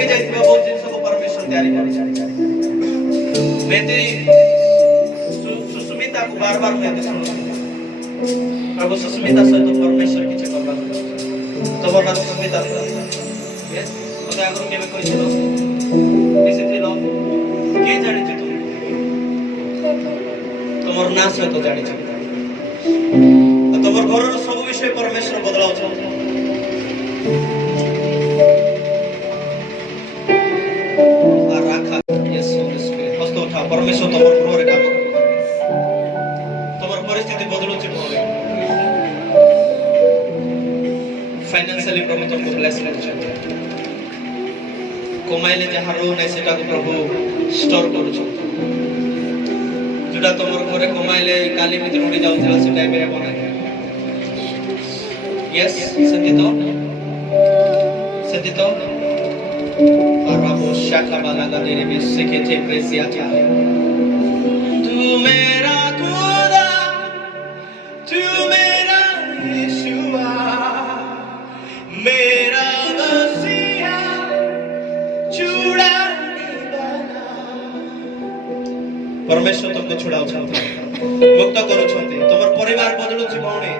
ଲାଗି ଯାଇଥିବା ବହୁତ ଜିନିଷକୁ ପରମେଶ୍ୱର ତିଆରି କରିଛନ୍ତି। ମେହେନ୍ଦି ସୁସ୍ମିତାକୁ ବାର ବାର ମେହେନ୍ଦି ଶୁଣୁଛନ୍ତି। ପ୍ରଭୁ ସୁସ୍ମିତା ସହିତ ପରମେଶ୍ୱର କିଛି କରିବାକୁ ତମ ନାଁ ସୁସ୍ମିତା ମତେ ଆଗରୁ କେବେ କହିଥିଲ ମିଶିଥିଲ କିଏ ଜାଣିଛୁ ତୁ ତମର ନାଁ ସହିତ ଜାଣିଛ ତମର ଘରର ସବୁ ବିଷୟ ପରମେଶ୍ୱର ବଦଳାଉଛନ୍ତି। ପରମେଶ୍ୱର ତମର ଗୃହରେ କାମ ତମର ପରିସ୍ଥିତି ବଦଳୁଛି। फाइनान्शियली प्रभु तुमको ब्लेस କରୁଛନ୍ତି। କମାଇଲେ ଯାହା ରହୁନାହିଁ ସେଟାକୁ ପ୍ରଭୁ ଷ୍ଟୋର କରୁଛନ୍ତି। ଯୋଉଟା ତମର ଘରେ କମାଇଲେ କାଲି ଭିତରେ ଉଡ଼ି ଯାଉଥିଲା ସେଟା ଏବେ ହେବ ନାହିଁ। ୟେସ୍ ସେଠି ତ Parabo shaka balaga dere me sekete presiata. Tu mera Khuda, tu mera Yeshua, mera Masiha, छुड़ाने वाला। परमेश्वर तुमको छुड़ाउछंती, मुक्त करूछंती, तमर परिवार बदलुछि भौणी।